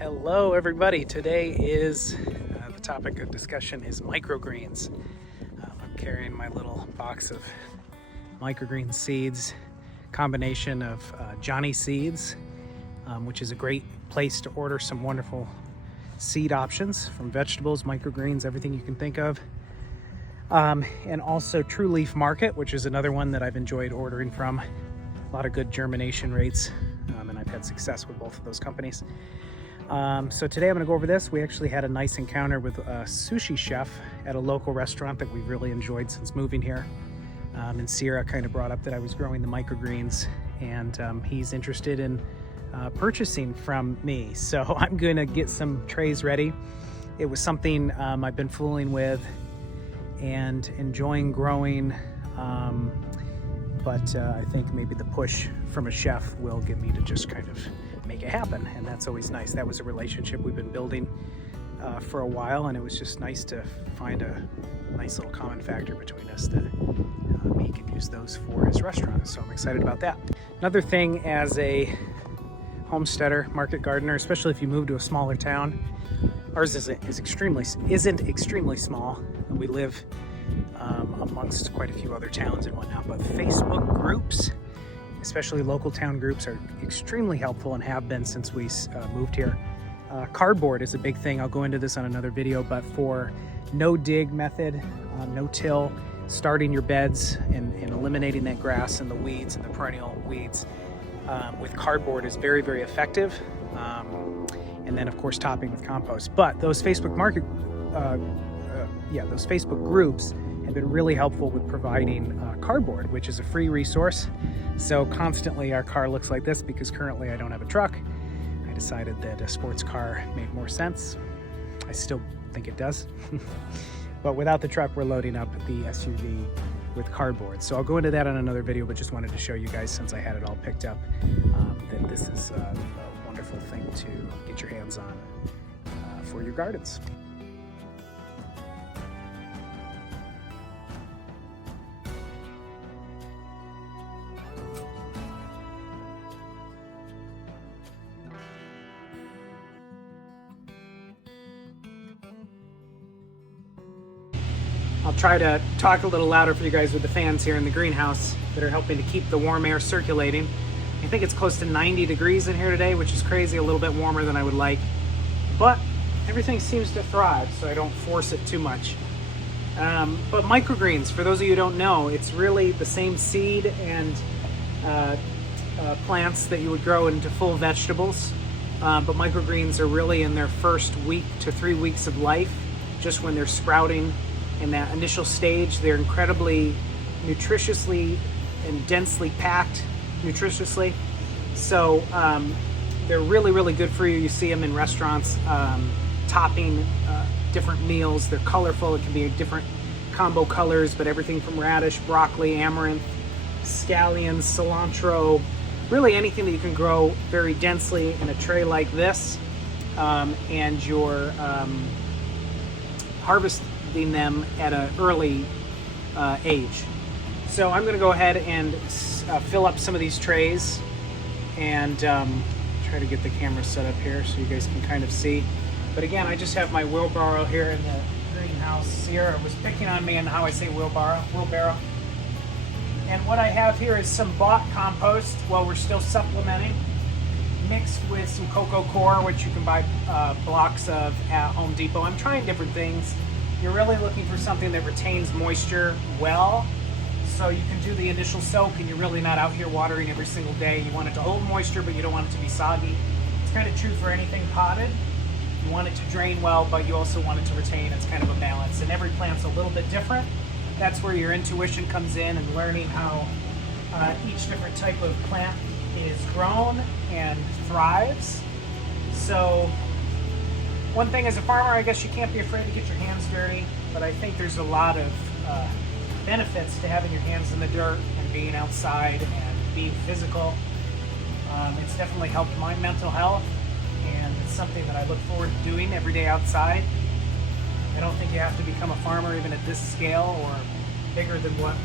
Hello everybody. Today is the topic of discussion is microgreens. I'm carrying my little box of microgreen seeds, combination of Johnny Seeds, which is a great place to order some wonderful seed options from vegetables, microgreens, everything you can think of. And also True Leaf Market, which is another one that I've enjoyed ordering from. A lot of good germination rates, and I've had success with both of those companies. So today I'm going to go over this. We actually had a nice encounter with a sushi chef at a local restaurant that we've really enjoyed since moving here. And Sierra kind of brought up that I was growing the microgreens, and he's interested in purchasing from me. So I'm going to get some trays ready. It was something I've been fooling with and enjoying growing, but I think maybe the push from a chef will get me to just kind of make it happen, and that's always nice. That was a relationship we've been building for a while, and it was just nice to find a nice little common factor between us that he could use those for his restaurant. So I'm excited about that. Another thing, as a homesteader, market gardener, especially if you move to a smaller town, ours isn't extremely small, and we live amongst quite a few other towns and whatnot, but Facebook groups, especially local town groups, are extremely helpful and have been since we moved here. Cardboard is a big thing. I'll go into this on another video, but for no dig method, no till, starting your beds and eliminating that grass and the weeds and the perennial weeds with cardboard is very, very effective. And then of course topping with compost. But those Facebook those Facebook groups have been really helpful with providing cardboard, which is a free resource. So constantly our car looks like this because currently I don't have a truck. I decided that a sports car made more sense. I still think it does. But without the truck, we're loading up the SUV with cardboard. So I'll go into that on another video, but just wanted to show you guys, since I had it all picked up, that this is a wonderful thing to get your hands on for your gardens. I'll try to talk a little louder for you guys with the fans here in the greenhouse that are helping to keep the warm air circulating. I think it's close to 90 degrees in here today, which is crazy, a little bit warmer than I would like. But everything seems to thrive, so I don't force it too much. But microgreens, for those of you who don't know, it's really the same seed and plants that you would grow into full vegetables. But microgreens are really in their first week to 3 weeks of life, just when they're sprouting. In that initial stage, they're incredibly nutritiously and densely packed nutritiously. So they're really, really good for you. You see them in restaurants topping different meals. They're colorful. It can be different combo colors, but everything from radish, broccoli, amaranth, scallions, cilantro, really anything that you can grow very densely in a tray like this, and you're harvesting them at an early age. So I'm going to go ahead and fill up some of these trays and try to get the camera set up here so you guys can kind of see. But again, I just have my wheelbarrow here in the greenhouse. Sierra was picking on me on how I say wheelbarrow. And what I have here is some bought compost while we're still supplementing, mixed with some cocoa coir, which you can buy blocks of at Home Depot. I'm trying different things. You're really looking for something that retains moisture well, so you can do the initial soak and you're really not out here watering every single day. You want it to hold moisture, but you don't want it to be soggy. It's kind of true for anything potted. You want it to drain well, but you also want it to retain. It's kind of a balance, and every plant's a little bit different. That's where your intuition comes in, and learning how each different type of plant is grown and thrives. So one thing as a farmer, I guess you can't be afraid to get your hands dirty, but I think there's a lot of benefits to having your hands in the dirt and being outside and being physical. It's definitely helped my mental health, and it's something that I look forward to doing every day outside. I don't think you have to become a farmer even at this scale or bigger than what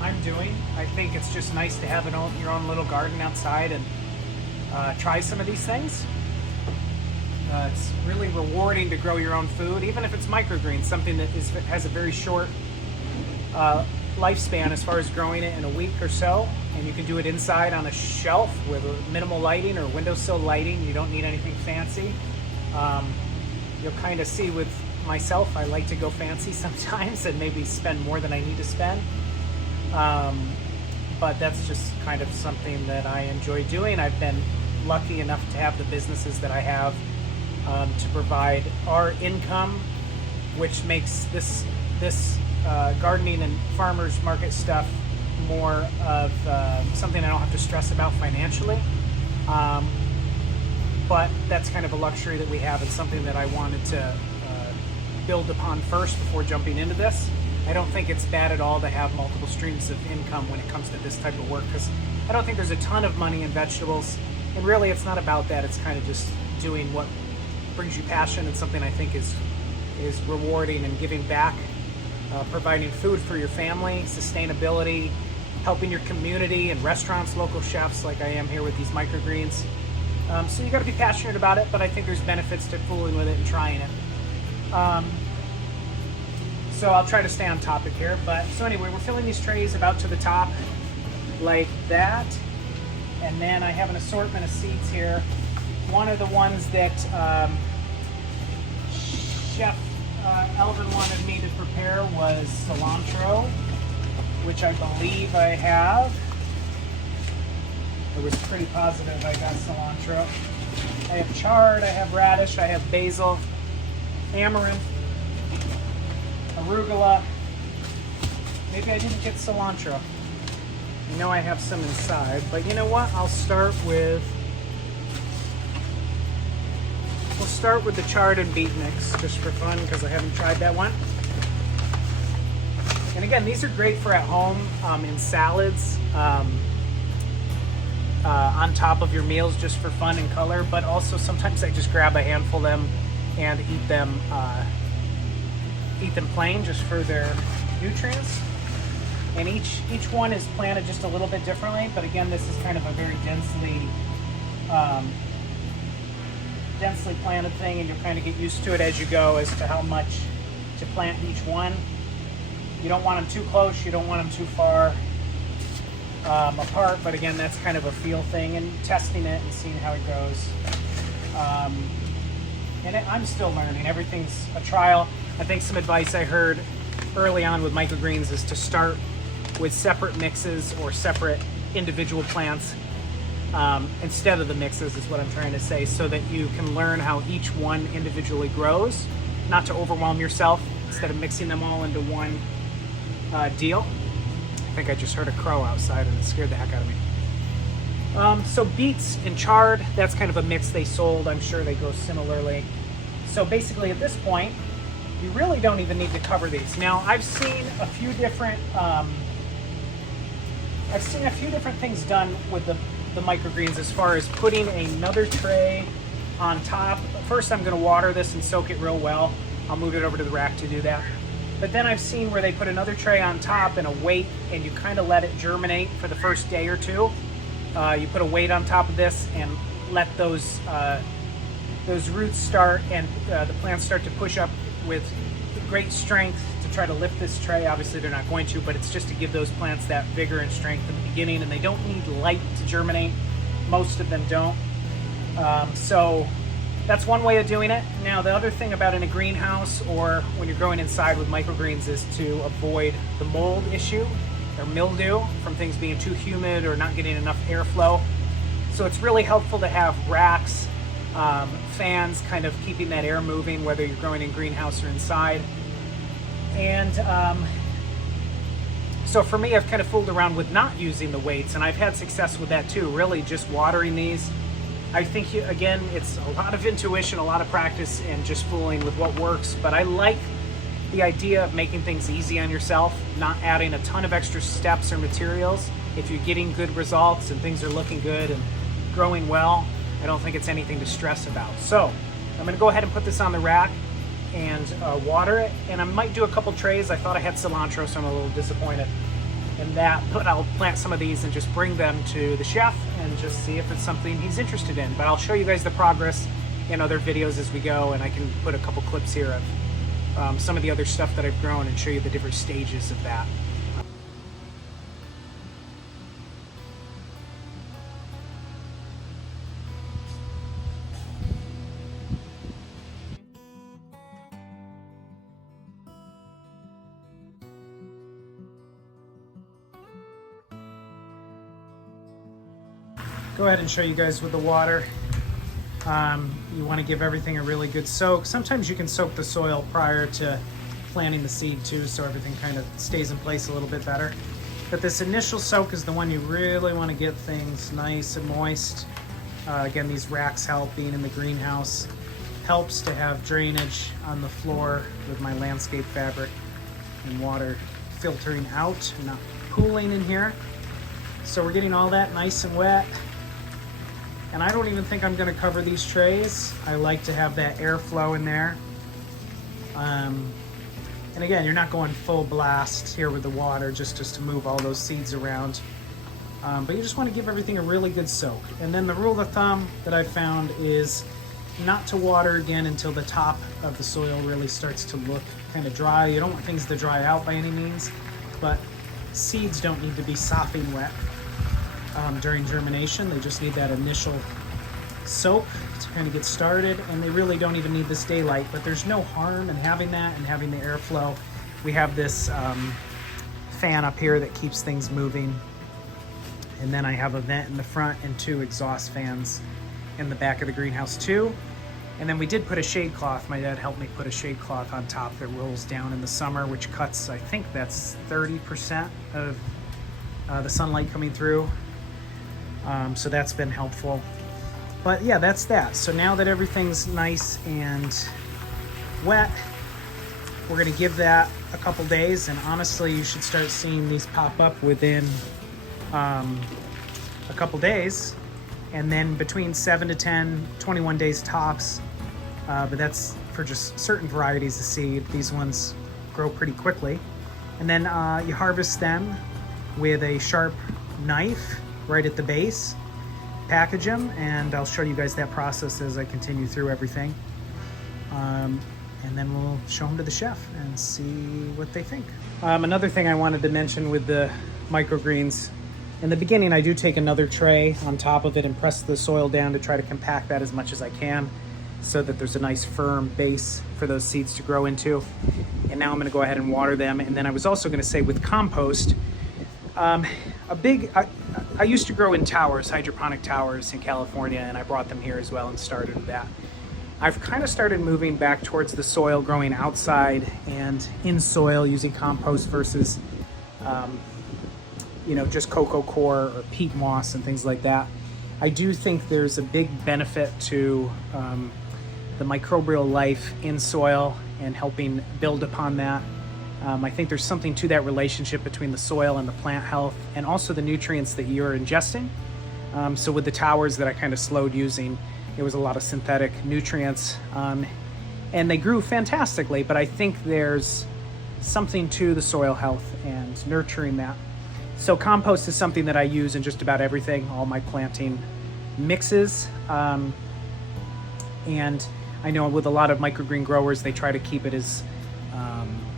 I'm doing. I think it's just nice to have your own little garden outside and try some of these things. It's really rewarding to grow your own food, even if it's microgreens, something that has a very short lifespan as far as growing it in a week or so, and you can do it inside on a shelf with minimal lighting or windowsill lighting. You don't need anything fancy. You'll kind of see with myself, I like to go fancy sometimes and maybe spend more than I need to spend. But that's just kind of something that I enjoy doing. I've been lucky enough to have the businesses that I have to provide our income, which makes this gardening and farmers market stuff more of something I don't have to stress about financially. But that's kind of a luxury that we have, and something that I wanted to build upon first before jumping into this. I don't think it's bad at all to have multiple streams of income when it comes to this type of work, because I don't think there's a ton of money in vegetables, and really it's not about that. It's kind of just doing what brings you passion and something I think is rewarding and giving back, providing food for your family, sustainability, helping your community and restaurants, local chefs like I am here with these microgreens. So you got to be passionate about it, but I think there's benefits to fooling with it and trying it. So I'll try to stay on topic here. But so anyway, we're filling these trays about to the top like that. And then I have an assortment of seeds here. One of the ones that Chef Elvin wanted me to prepare was cilantro, which I believe I have. I was pretty positive I got cilantro. I have chard, I have radish, I have basil, amaranth, arugula. Maybe I didn't get cilantro. I know I have some inside, but you know what? We'll start with the chard and beet mix, just for fun, because I haven't tried that one. And again, these are great for at home, in salads, on top of your meals, just for fun and color. But also sometimes I just grab a handful of them and eat them plain, just for their nutrients. And each one is planted just a little bit differently, but again, this is kind of a very densely planted thing, and you'll kind of get used to it as you go as to how much to plant each one. You don't want them too close, you don't want them too far apart, but again, that's kind of a feel thing, and testing it and seeing how it goes. I'm still learning. Everything's a trial. I think some advice I heard early on with microgreens is to start with separate mixes or separate individual plants instead of the mixes, is what I'm trying to say, so that you can learn how each one individually grows, not to overwhelm yourself, instead of mixing them all into one deal. I think I just heard a crow outside and it scared the heck out of me. So beets and chard, that's kind of a mix they sold. I'm sure they grow similarly. So basically at this point, you really don't even need to cover these. Now I've seen a few different things done with the microgreens as far as putting another tray on top. First I'm going to water this and soak it real well. I'll move it over to the rack to do that. But then I've seen where they put another tray on top and a weight, and you kind of let it germinate for the first day or two. You put a weight on top of this and let those roots start, and the plants start to push up with great strength to try to lift this tray. Obviously they're not going to, but it's just to give those plants that vigor and strength in the beginning, and they don't need light to germinate. Most of them don't. So that's one way of doing it. Now the other thing about in a greenhouse or when you're growing inside with microgreens is to avoid the mold issue or mildew from things being too humid or not getting enough airflow. So it's really helpful to have racks, fans kind of keeping that air moving, whether you're growing in greenhouse or inside. And so for me, I've kind of fooled around with not using the weights, and I've had success with that too, really just watering these. I think, again, it's a lot of intuition, a lot of practice, and just fooling with what works. But I like the idea of making things easy on yourself, not adding a ton of extra steps or materials. If you're getting good results and things are looking good and growing well, I don't think it's anything to stress about. So I'm going to go ahead and put this on the rack and water it. And I might do a couple trays. I thought I had cilantro, so I'm a little disappointed in that, but I'll plant some of these and just bring them to the chef and just see if it's something he's interested in. But I'll show you guys the progress in other videos as we go, and I can put a couple clips here of some of the other stuff that I've grown and show you the different stages of that. Go ahead and show you guys with the water. You want to give everything a really good soak. Sometimes you can soak the soil prior to planting the seed too, so everything kind of stays in place a little bit better. But this initial soak is the one you really want to get things nice and moist. Again, these racks help. Being in the greenhouse helps to have drainage on the floor with my landscape fabric and water filtering out and not pooling in here. So we're getting all that nice and wet. And I don't even think I'm going to cover these trays. I like to have that airflow in there. And again, you're not going full blast here with the water just to move all those seeds around. But you just want to give everything a really good soak. And then the rule of thumb that I found is not to water again until the top of the soil really starts to look kind of dry. You don't want things to dry out by any means, but seeds don't need to be sopping wet during germination. They just need that initial soak to kind of get started, and they really don't even need this daylight, but there's no harm in having that and having the airflow. We have this fan up here that keeps things moving, and then I have a vent in the front and 2 exhaust fans in the back of the greenhouse too. And then we did put a shade cloth. My dad helped me put a shade cloth on top that rolls down in the summer, which cuts, I think that's 30% of the sunlight coming through. So that's been helpful. But yeah, that's that. So now that everything's nice and wet, we're gonna give that a couple days, and honestly, you should start seeing these pop up within a couple days, and then between 7 to 10, 21 days tops. But that's for just certain varieties of seed. These ones grow pretty quickly. And then you harvest them with a sharp knife right at the base, package them, and I'll show you guys that process as I continue through everything. And then we'll show them to the chef and see what they think. Another thing I wanted to mention with the microgreens, in the beginning I do take another tray on top of it and press the soil down to try to compact that as much as I can so that there's a nice firm base for those seeds to grow into. And now I'm gonna go ahead and water them. And then I was also gonna say with compost, I used to grow in towers, hydroponic towers in California, and I brought them here as well and started with that. I've kind of started moving back towards the soil, growing outside and in soil using compost versus, just cocoa coir or peat moss and things like that. I do think there's a big benefit to the microbial life in soil and helping build upon that. I think there's something to that relationship between the soil and the plant health and also the nutrients that you're ingesting. So with the towers that I kind of slowed using, it was a lot of synthetic nutrients, and they grew fantastically, but I think there's something to the soil health and nurturing that. So compost is something that I use in just about everything, all my planting mixes. And I know with a lot of microgreen growers, they try to keep it as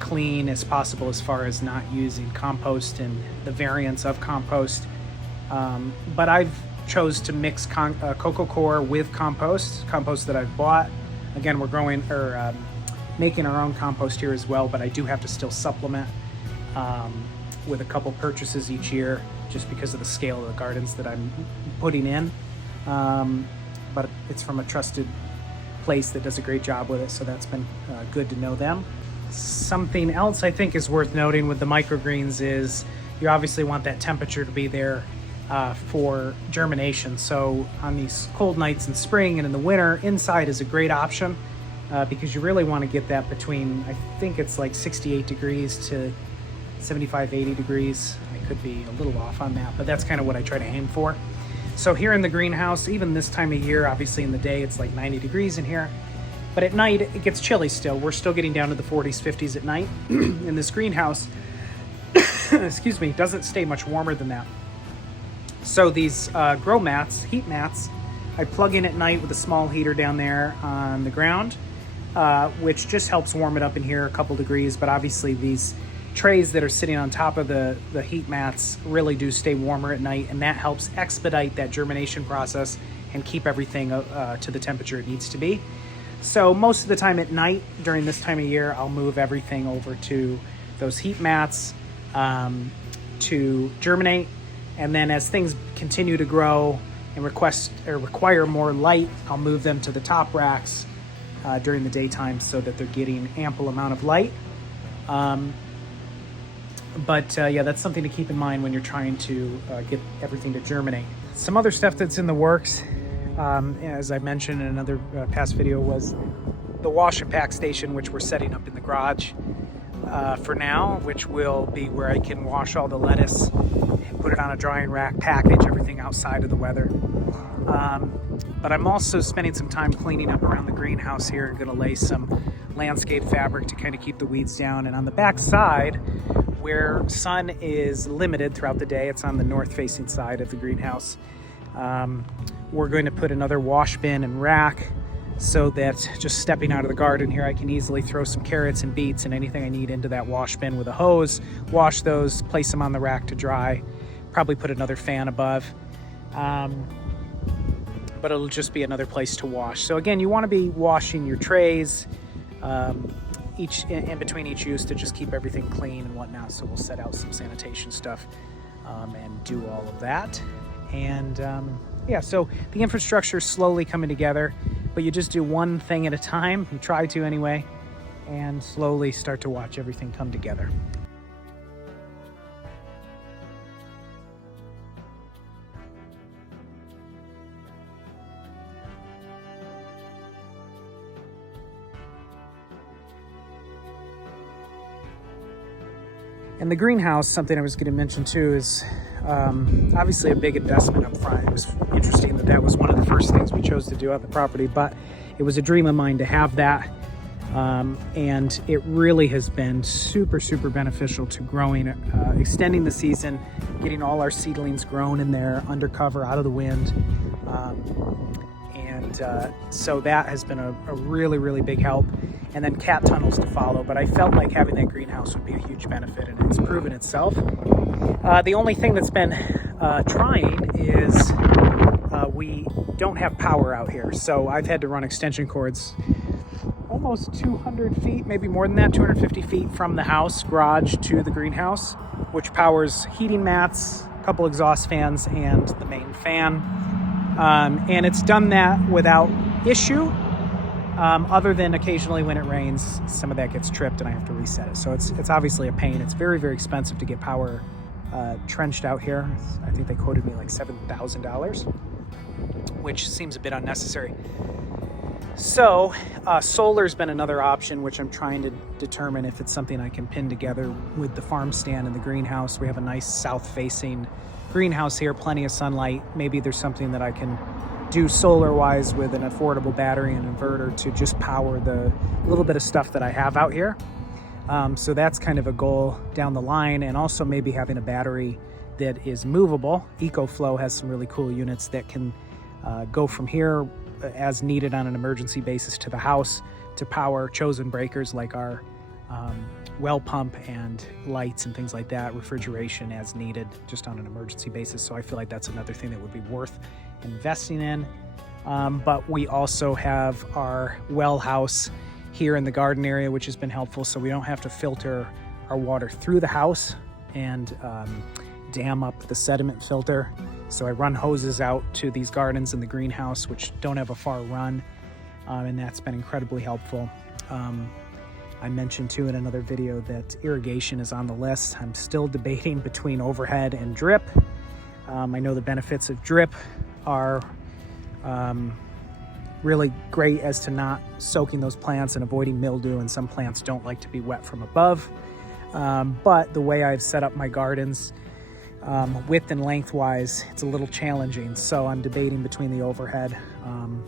clean as possible as far as not using compost and the variants of compost. But I've chose to mix cocoa coir with compost that I've bought. Again, we're growing or making our own compost here as well, but I do have to still supplement with a couple purchases each year just because of the scale of the gardens that I'm putting in. But it's from a trusted place that does a great job with it, so that's been good to know them. Something else I think is worth noting with the microgreens is you obviously want that temperature to be there for germination. So on these cold nights in spring and in the winter, inside is a great option because you really want to get that between, I think it's like 68 degrees to 75, 80 degrees. I could be a little off on that, but that's kind of what I try to aim for. So here in the greenhouse, even this time of year, obviously in the day it's like 90 degrees in here, but at night it gets chilly still. We're still getting down to the 40s, 50s at night. In this greenhouse, excuse me, doesn't stay much warmer than that. So these grow mats, heat mats, I plug in at night with a small heater down there on the ground, which just helps warm it up in here a couple degrees. But obviously these trays that are sitting on top of the heat mats really do stay warmer at night, and that helps expedite that germination process and keep everything to the temperature it needs to be. So most of the time at night during this time of year, I'll move everything over to those heat mats to germinate. And then as things continue to grow and require more light, I'll move them to the top racks during the daytime so that they're getting ample amount of light. Yeah, that's something to keep in mind when you're trying to get everything to germinate. Some other stuff that's in the works, as I mentioned in another past video, was the wash and pack station, which we're setting up in the garage for now, which will be where I can wash all the lettuce, put it on a drying rack, package everything outside of the weather. But I'm also spending some time cleaning up around the greenhouse here and gonna lay some landscape fabric to kind of keep the weeds down. And on the back side, where sun is limited throughout the day, it's on the north facing side of the greenhouse, we're going to put another wash bin and rack so that just stepping out of the garden here, I can easily throw some carrots and beets and anything I need into that wash bin with a hose, wash those, place them on the rack to dry, probably put another fan above. But it'll just be another place to wash. So again, you want to be washing your trays each in between each use to just keep everything clean and whatnot. So we'll set out some sanitation stuff and do all of that. And yeah, so the infrastructure is slowly coming together, but you just do one thing at a time. You try to anyway, and slowly start to watch everything come together. And the greenhouse, something I was going to mention too, is obviously a big investment up front. It was interesting that was one of the first things we chose to do on the property, but it was a dream of mine to have that. And it really has been super, super beneficial to growing, extending the season, getting all our seedlings grown in there, under cover, out of the wind. So that has been a really, really big help. And then cat tunnels to follow. But I felt like having that greenhouse would be a huge benefit, and it's proven itself. The only thing that's been trying is we don't have power out here. So I've had to run extension cords almost 200 feet, maybe more than that, 250 feet from the house garage to the greenhouse, which powers heating mats, a couple exhaust fans, and the main fan. And it's done that without issue. Other than occasionally when it rains, some of that gets tripped and I have to reset it. So it's obviously a pain. It's very, very expensive to get power trenched out here. I think they quoted me like $7,000, which seems a bit unnecessary. So solar's been another option, which I'm trying to determine if it's something I can pin together with the farm stand and the greenhouse. We have a nice south-facing greenhouse here, plenty of sunlight. Maybe there's something that I can do solar-wise with an affordable battery and inverter to just power the little bit of stuff that I have out here. So that's kind of a goal down the line, and also maybe having a battery that is movable. EcoFlow has some really cool units that can go from here as needed on an emergency basis to the house to power chosen breakers like our well pump and lights and things like that, refrigeration as needed just on an emergency basis. So I feel like that's another thing that would be worth investing in. But we also have our well house here in the garden area, which has been helpful, so we don't have to filter our water through the house and dam up the sediment filter. So I run hoses out to these gardens in the greenhouse, which don't have a far run, and that's been incredibly helpful. I mentioned too in another video that irrigation is on the list. I'm still debating between overhead and drip. I know the benefits of drip are really great as to not soaking those plants and avoiding mildew, and some plants don't like to be wet from above. But the way I've set up my gardens, width and lengthwise, it's a little challenging. So I'm debating between the overhead.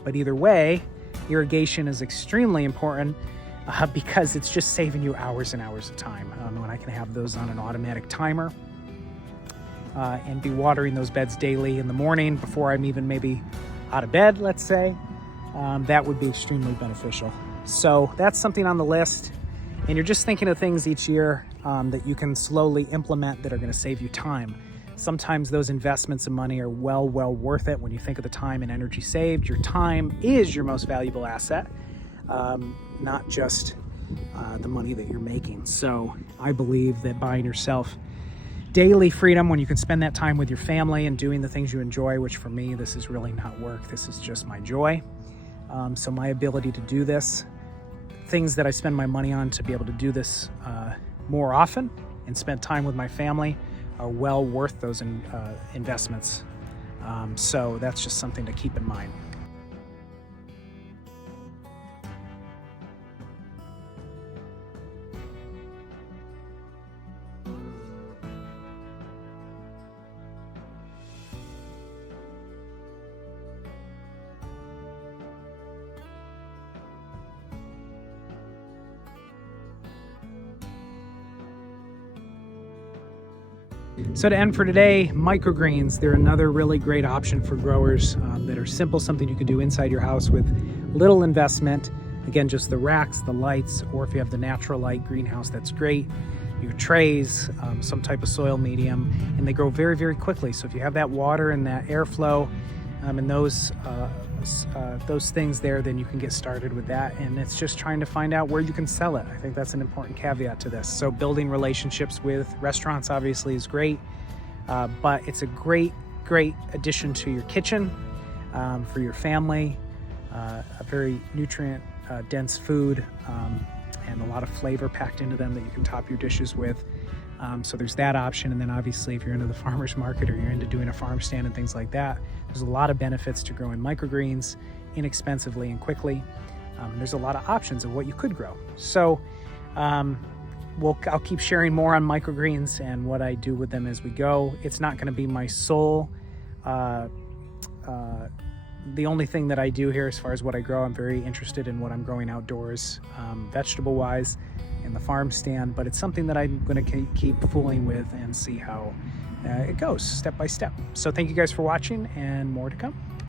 But either way, irrigation is extremely important because it's just saving you hours and hours of time. When I can have those on an automatic timer and be watering those beds daily in the morning before I'm even maybe out of bed, let's say, that would be extremely beneficial. So that's something on the list. And you're just thinking of things each year that you can slowly implement that are going to save you time. Sometimes those investments of money are well worth it when you think of the time and energy saved. Your time is your most valuable asset, not just the money that you're making. So I believe that buying yourself daily freedom when you can spend that time with your family and doing the things you enjoy, which for me, this is really not work. This is just my joy. So my ability to do this, things that I spend my money on to be able to do this more often and spend time with my family are well worth those investments. So that's just something to keep in mind. So to end for today, microgreens, they're another really great option for growers that are simple, something you can do inside your house with little investment. Again, just the racks, the lights, or if you have the natural light greenhouse, that's great. Your trays, some type of soil medium, and they grow very quickly. So if you have that water and that airflow and those things there, then you can get started with that. And it's just trying to find out where you can sell it. I think that's an important caveat to this. So building relationships with restaurants obviously is great, but it's a great addition to your kitchen for your family. A very nutrient dense food and a lot of flavor packed into them that you can top your dishes with. So there's that option. And then obviously if you're into the farmer's market or you're into doing a farm stand and things like that, there's a lot of benefits to growing microgreens inexpensively and quickly. And there's a lot of options of what you could grow. So I'll keep sharing more on microgreens and what I do with them as we go. It's not going to be my sole, the only thing that I do here as far as what I grow. I'm very interested in what I'm growing outdoors, vegetable wise, in the farm stand, but it's something that I'm going to keep fooling with and see how it goes step by step. So thank you guys for watching, and more to come.